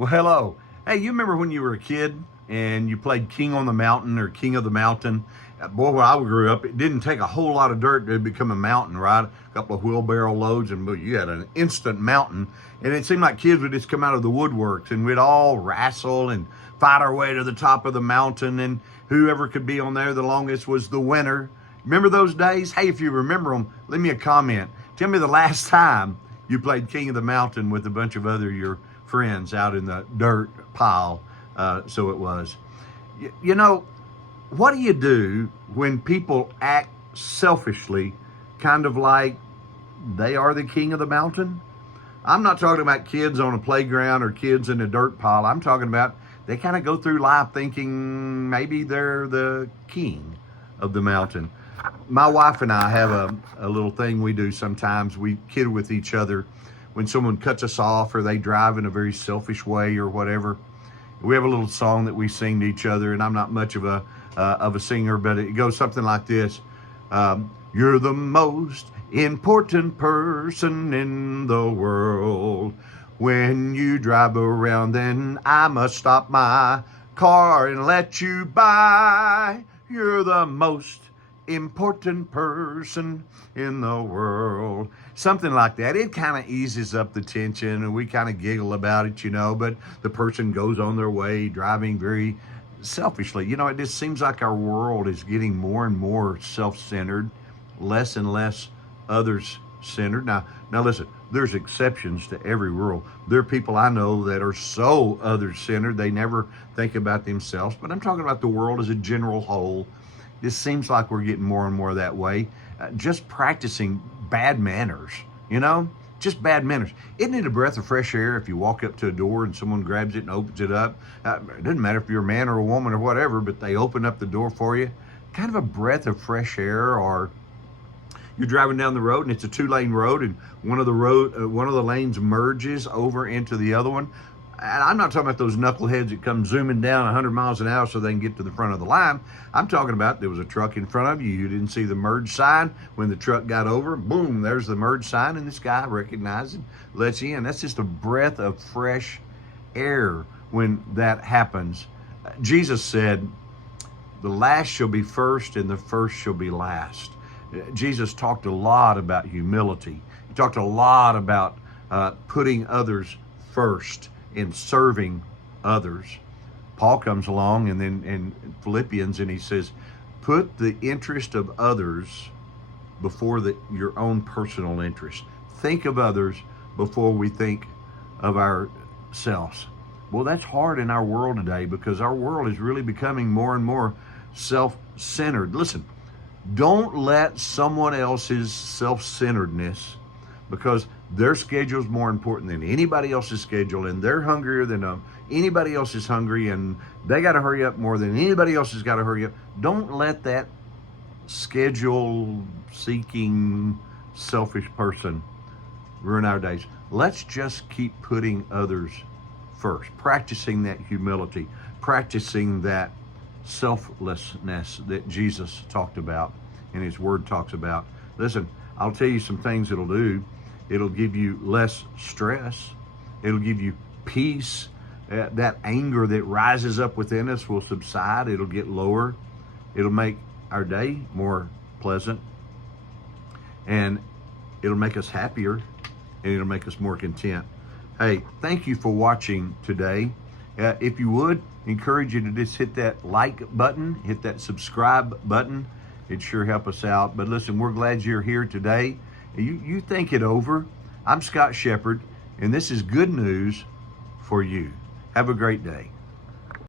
Well, hello. Hey, you remember when you were a kid and you played King on the Mountain or King of the Mountain? Boy, where I grew up, it didn't take a whole lot of dirt to become a mountain, right? A couple of wheelbarrow loads, and boy, you had an instant mountain. And it seemed like kids would just come out of the woodworks, and we'd all wrestle and fight our way to the top of the mountain, and whoever could be on there the longest was the winner. Remember those days? Hey, if you remember them, leave me a comment. Tell me the last time you played King of the Mountain with a bunch of other your friends out in the dirt pile. So it was. You know, what do you do when people act selfishly, kind of like they are the king of the mountain? I'm not talking about kids on a playground or kids in a dirt pile. I'm talking about they kind of go through life thinking maybe they're the king of the mountain. My wife and I have a little thing we do sometimes. We kid with each other when someone cuts us off or they drive in a very selfish way or whatever. We have a little song that we sing to each other, and I'm not much of a singer, but it goes something like this. You're the most important person in the world. When you drive around, then I must stop my car and let you by. You're the most important person in the world. Something like that. It kind of eases up the tension and we kind of giggle about it, but the person goes on their way driving very selfishly. It just seems like our world is getting more and more self-centered, less and less others-centered. Now listen, there's exceptions to every rule. There are people I know that are so others-centered, they never think about themselves, but I'm talking about the world as a general whole. It seems like we're getting more and more that way. Just practicing bad manners, just bad manners. Isn't it a breath of fresh air if you walk up to a door and someone grabs it and opens it up? It doesn't matter if you're a man or a woman or whatever, but they open up the door for you. Kind of a breath of fresh air. Or you're driving down the road and it's a 2-lane road and one of the lanes merges over into the other one. And I'm not talking about those knuckleheads that come zooming down 100 miles an hour so they can get to the front of the line. I'm talking about there was a truck in front of you. You didn't see the merge sign. When the truck got over, boom, there's the merge sign, and this guy recognizes it, lets you in. That's just a breath of fresh air when that happens. Jesus said, the last shall be first and the first shall be last. Jesus talked a lot about humility. He talked a lot about putting others first, in serving others. Paul comes along and then in Philippians and he says, put the interest of others before your own personal interest. Think of others before we think of ourselves. Well, that's hard in our world today because our world is really becoming more and more self-centered. Listen, don't let someone else's self-centeredness, because their schedule is more important than anybody else's schedule, and they're hungrier than anybody else is hungry, and they got to hurry up more than anybody else has got to hurry up. Don't let that schedule-seeking, selfish person ruin our days. Let's just keep putting others first, practicing that humility, practicing that selflessness that Jesus talked about and his word talks about. Listen, I'll tell you some things it'll do. It'll give you less stress. It'll give you peace. That anger that rises up within us will subside. It'll get lower. It'll make our day more pleasant. And it'll make us happier. And it'll make us more content. Hey, thank you for watching today. If you would, encourage you to just hit that like button, hit that subscribe button. It'd sure help us out. But listen, we're glad you're here today. You think it over. I'm Scott Shepherd, and this is good news for you. Have a great day.